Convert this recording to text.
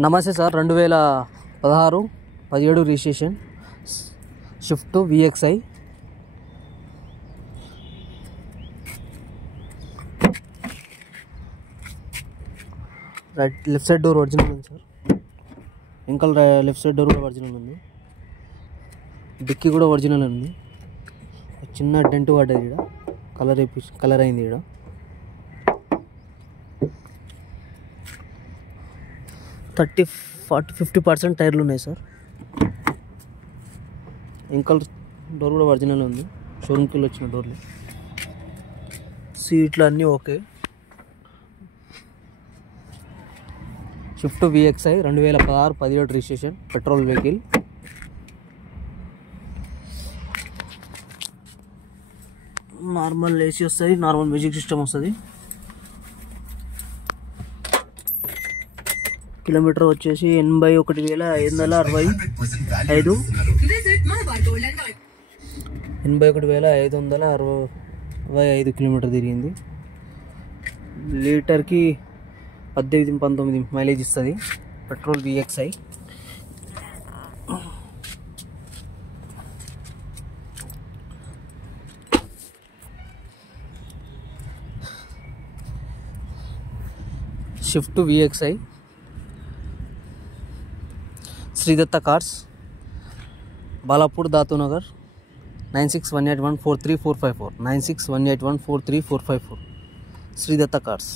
నమస్తే sir, 2016 17 registration Swift VXI. Left side door original ఉంది sir. ఇంకా లెఫ్ట్ సైడ్ డోర్ కూడా ఒరిజినల్ ఉంది. డిక్కీ కూడా ఒరిజినల్ ఉంది. చిన్న డెంట్ పడ్డది, ఇక్కడ కలర్ అయింది. ఇక్కడ 30-40-50% టైర్లు ఉన్నాయి సార్. ఇంకా డోర్ కూడా ఒరిజినల్ ఉంది. షోరూమ్కి వెళ్ళి వచ్చిన డోర్లు. సీట్లు అన్నీ okay. Swift VXI 2016-17 registration, petrol vehicle. Normal AC వస్తుంది, నార్మల్ మ్యూజిక్ సిస్టమ్ వస్తుంది. కిలోమీటర్ వచ్చేసి 81,565 81,565 కిలోమీటర్ తిరిగింది. లీటర్కి 18-19 మైలేజ్ ఇస్తుంది petrol VXI. Swift VXI, Sridatta cars, Balapur, Datunagar, 9618143454 9618143454 Sridatta cars.